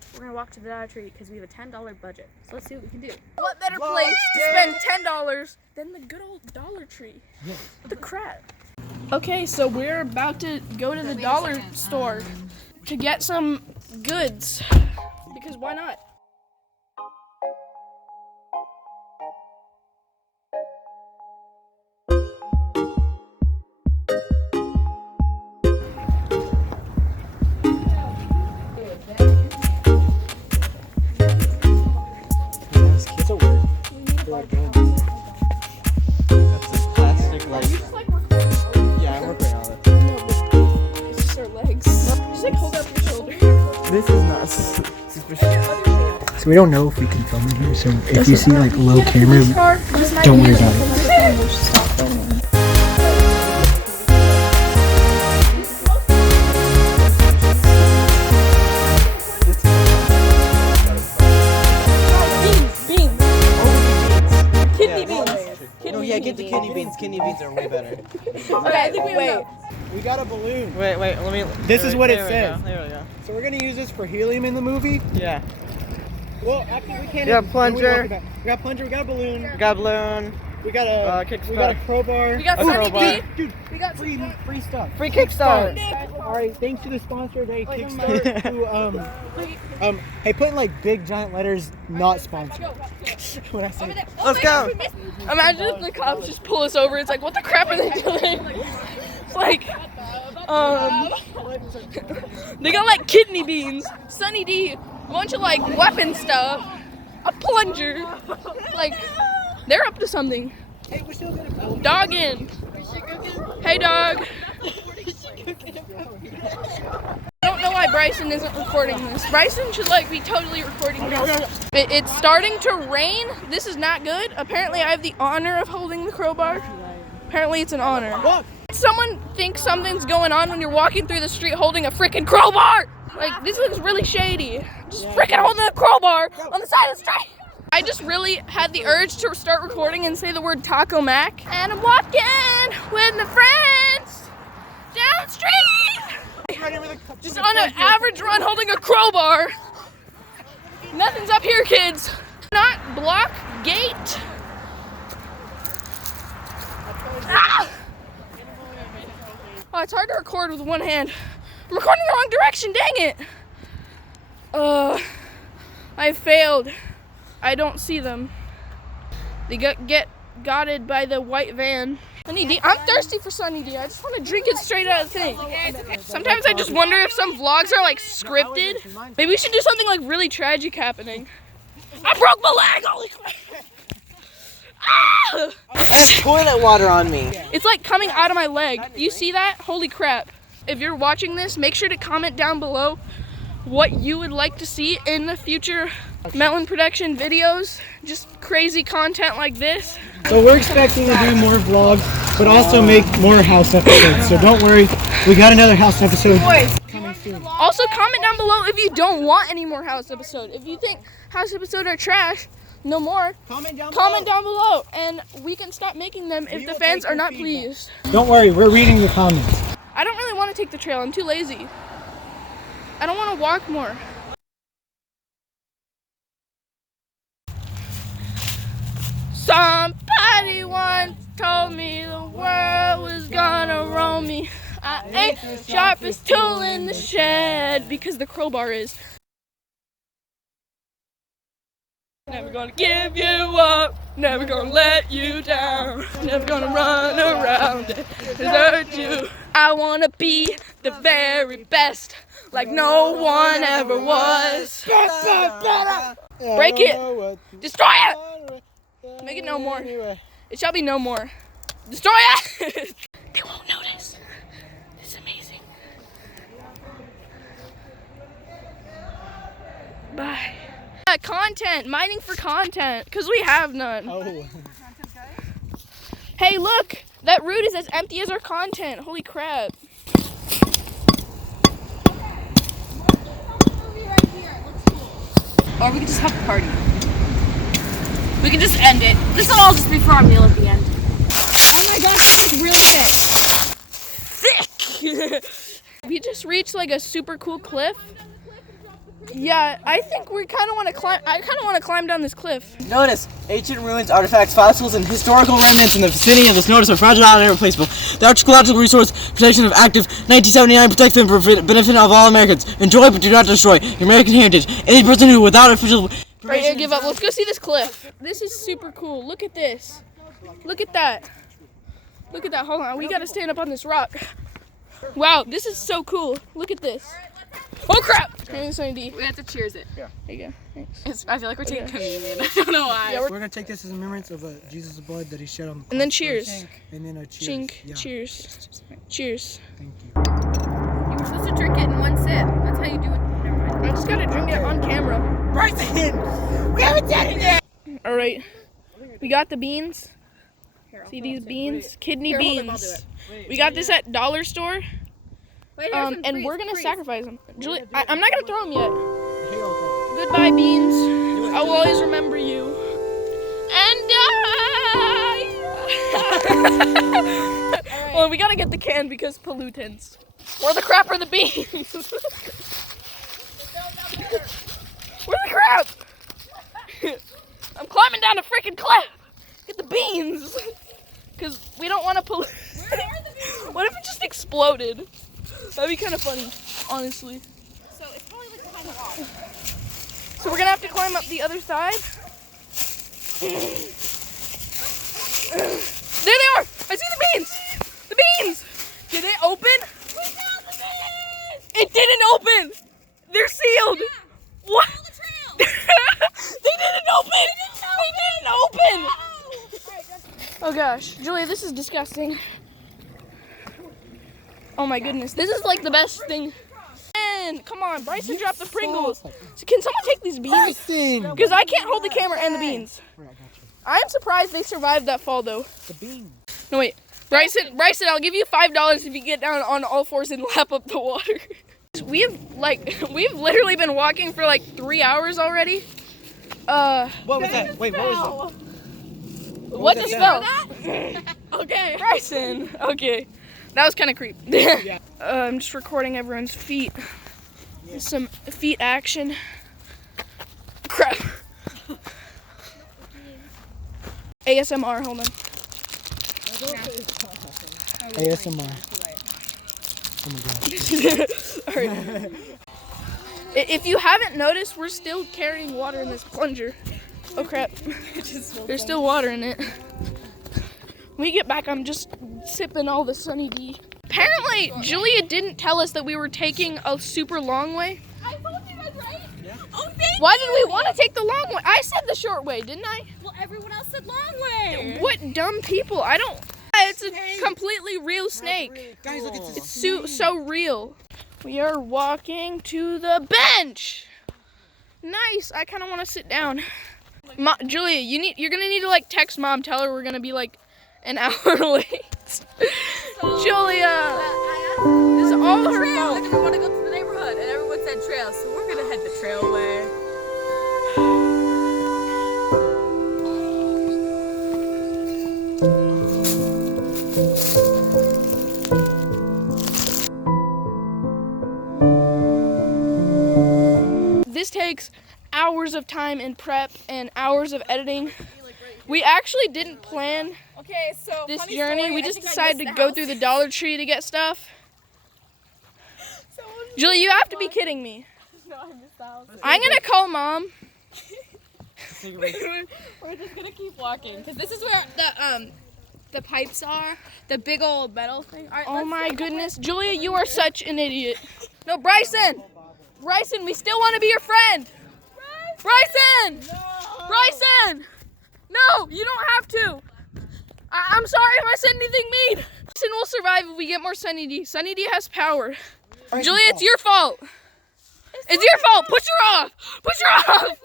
But we're gonna walk to the Dollar Tree because we have a $10 budget. So let's see what we can do. What better place to spend $10 than the good old Dollar Tree? Yes. The crap. Okay, so we're about to go to the dollar store to get some goods. Because why not? That's this plastic, like. Yeah, I'm working on it. It's just our legs. Just like hold up your shoulder. This is not suspicious. So we don't know if we can film in here, so if you see like low camera, don't worry about it. Yeah, get the kidney beans. Kidney beans are way better. Okay, I think wait. We got a balloon. Wait, let me. This is what it says. There we go. So we're gonna use this for helium in the movie. Yeah. Well, actually we can't. We got plunger. We got plunger. We got a balloon. We got a balloon. We got a crowbar. We got Sunny D. Dude, We got free stuff. Free kickstart. All right, thanks to the sponsor of Kickstart. Who hey, put in like big giant letters, not sponsored. When I say Let's go. Imagine if the cops just pull us over. It's like, what the crap are they doing? It's like, they got like kidney beans, Sunny D, a bunch of like weapon stuff, a plunger. Like, they're up to something. Hey, we're still gonna Dog in. Hey, dog. I don't know why Bryson isn't recording this. Bryson should like be totally recording this. It's starting to rain. This is not good. Apparently I have the honor of holding the crowbar. Apparently it's an honor. Someone thinks something's going on when you're walking through the street holding a freaking crowbar. Like, this looks really shady. Just freaking holding a crowbar on the side of the street. I just really had the urge to start recording and say the word Taco Mac. And I'm walking with my friends down the street. Just on an average run holding a crowbar. Nothing's up here, kids. Not block gate. Ah! Oh, it's hard to record with one hand. I'm recording the wrong direction, dang it. I failed. I don't see them. They get gotted by the white van. Sunny D. I'm thirsty for Sunny D. I just want to drink it straight out of the thing. Sometimes I just wonder if some vlogs are like scripted. Maybe we should do something like really tragic happening. I broke my leg, holy crap. Ah! I have toilet water on me. It's like coming out of my leg. Do you see that? Holy crap. If you're watching this, make sure to comment down below what you would like to see in the future Melon production videos. Just crazy content like this. So we're expecting to do more vlogs, but also make more house episodes. So don't worry, we got another house episode coming soon. Also comment down below if you don't want any more house episode. If you think house episodes are trash, no more. Comment down below, and we can stop making them if the fans are not pleased. Don't worry, we're reading the comments. I don't really want to take the trail. I'm too lazy. I don't want to walk more. Somebody once told me the world was gonna roll me. I ain't the sharpest tool in the shed, because the crowbar is. Never gonna give you up, never gonna let you down, never gonna run around and desert you. I wanna be the very best, like no one ever was. Break it, destroy it, make it no more. It shall be no more. Destroy it. They won't notice. This is amazing. Bye. Content, mining for content, because we have none. Oh. Hey, look, that root is as empty as our content. Holy crap. Or we could just have a party. We can just end it. This will all just be for our meal at the end. Oh my gosh, this is really thick. Thick. We just reached like a super cool cliff. Yeah, I think we kind of want to climb. I kind of want to climb down this cliff. Notice ancient ruins, artifacts, fossils, and historical remnants in the vicinity of this notice are fragile and irreplaceable. The archaeological resource protection of active 1979 protects them for benefit of all Americans. Enjoy but do not destroy your American heritage. Any person who, without official Right here, give up. Let's go see this cliff. This is super cool. Look at this. Look at that. Look at that. Hold on. We gotta stand up on this rock. Wow, this is so cool. Look at this. Oh crap! D. We have to cheers it. There you go. Thanks. I feel like we're taking communion. I don't know why. Yeah, We're gonna take this as a remembrance of Jesus' blood that he shed on the cross. And then cheers. And then a cheers. Chink. Yeah. Cheers. Cheers. Thank you. You were supposed to drink it in one sip. That's how you do it. Never mind. I just gotta drink it on camera. Bryson! We haven't done it yet! Alright. We got the beans. See these beans? Kidney Here, hold them, I'll beans. do We got this at dollar store. Wait, And we're gonna sacrifice them. Julie, I'm not gonna throw them yet. Hey, Uncle. Goodbye, beans. I will always remember you. And die. Well, we gotta get the can because pollutants. Or the crap or the beans. Where's the crap? I'm climbing down a freaking cliff. Get the beans. Because we don't want to pollute. What if it just exploded? That'd be kind of funny, honestly. So it's probably like behind the wall. So we're gonna have to climb up the other side. There they are! I see the beans! The beans! Did it open? We found the beans! It didn't open! They're sealed! Yeah. What? Follow the trail! They didn't open! They didn't open! No! Oh gosh, Julia, this is disgusting. Oh my goodness, this is like the best thing. And come on, Bryson dropped the Pringles. So can someone take these beans? Bryson! Because I can't hold the camera and the beans. I am surprised they survived that fall though. The beans. No wait, Bryson, I'll give you $5 if you get down on all fours and lap up the water. We've literally been walking for like 3 hours already. What was that? Wait, what was that? What the spell? Okay. Bryson. Okay. That was kind of creep. Yeah. I'm just recording everyone's feet. Some feet action. Crap. ASMR, hold on. ASMR. Oh my god. Alright. If you haven't noticed, we're still carrying water in this plunger. Oh crap. There's still water in it. When we get back, I'm just sipping all the Sunny D. Apparently, Julia didn't tell us that we were taking a super long way. I told you guys, right? Yeah. Oh, thank Why you. did we want to take the long way? I said the short way, didn't I? Well, everyone else said long way. What dumb people. I don't. It's a completely real snake. Guys, look at this. It's so real. We are walking to the bench. Nice. I kind of want to sit down. Julia, you're gonna need to like text mom. Tell her we're gonna be like an hour late. Julia, this is all her Trail. fault. Like, we want to go to the neighborhood, and everyone said trail, so we're gonna head the trail way. This takes hours of time in prep and hours of editing. We actually didn't plan Okay, so this funny journey. story, We I just think I decided to missed the go house. through the Dollar Tree to get stuff. Someone- Julie, you have to be kidding me. No, I missed the house. I'm gonna call mom. We're just gonna keep walking because this is where the pipes are, the big old metal thing. All right, Oh let's my go. goodness, Julia, you are such an idiot. No, Bryson, we still want to be your friend. Bryson, Bryson, no, you don't have to. I'm sorry if I said anything mean. Bryson will survive if we get more Sunny D. Sunny D has power. Julia, it's your fault. It's your fault. Push her off. Push her off.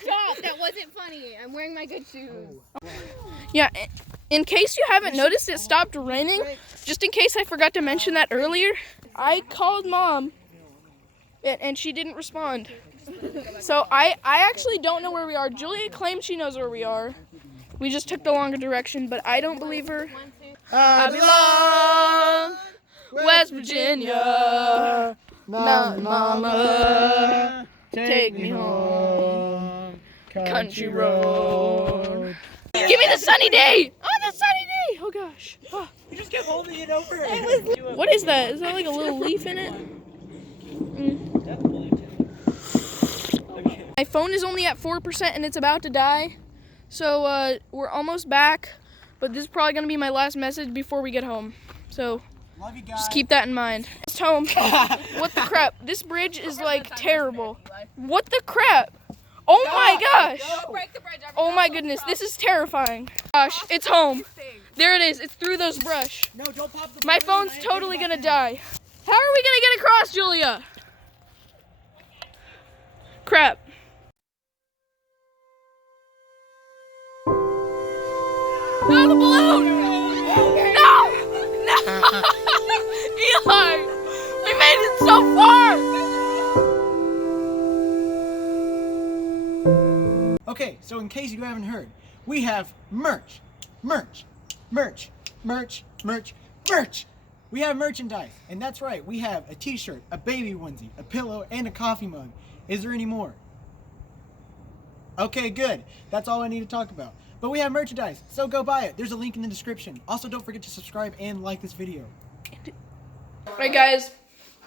Stop! That wasn't funny. I'm wearing my good shoes. Yeah, in case you haven't noticed, it stopped raining. Just in case I forgot to mention that earlier, I called mom, and she didn't respond. So I actually don't know where we are. Julia claims she knows where we are. We just took the longer direction, but I don't believe her. I belong West Virginia. Mountain Mama. take me home, country road. Give me the sunny day! Oh, the sunny day! Oh gosh. Oh. You just kept holding it over. What is that? Is that like a little leaf in it? My phone is only at 4% and it's about to die. So we're almost back, but this is probably gonna be my last message before we get home. So Love you guys. just keep that in mind. It's home. What the crap? This bridge is like terrible. What the crap? Oh my gosh. Oh my goodness, this is terrifying. Gosh, it's home. There it is. It's through those brush. No, don't pop the My phone's totally gonna die. How are we gonna get across, Julia? Crap. No, the balloon! No! No! Eli! We made it so far! Okay, so in case you haven't heard, we have merch. Merch. Merch. Merch. Merch. Merch. We have merchandise. And that's right, we have a t-shirt, a baby onesie, a pillow, and a coffee mug. Is there any more? Okay, good. That's all I need to talk about. But we have merchandise, so go buy it. There's a link in the description. Also, don't forget to subscribe and like this video. Alright guys,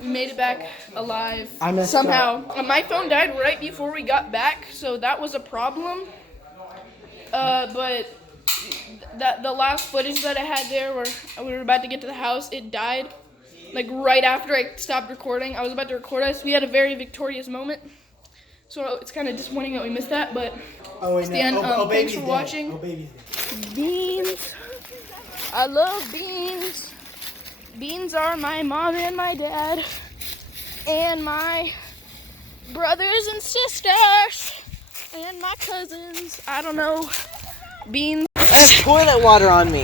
we made it back alive somehow. My phone died right before we got back, so that was a problem. But the last footage that I had there where we were about to get to the house, it died. Like right after I stopped recording. I was about to record us. We had a very victorious moment. So it's kind of disappointing that we missed that, but it's the end. Thanks for watching. Beans. I love beans. Beans are my mom and my dad. And my brothers and sisters. And my cousins. I don't know. Beans. I have toilet water on me.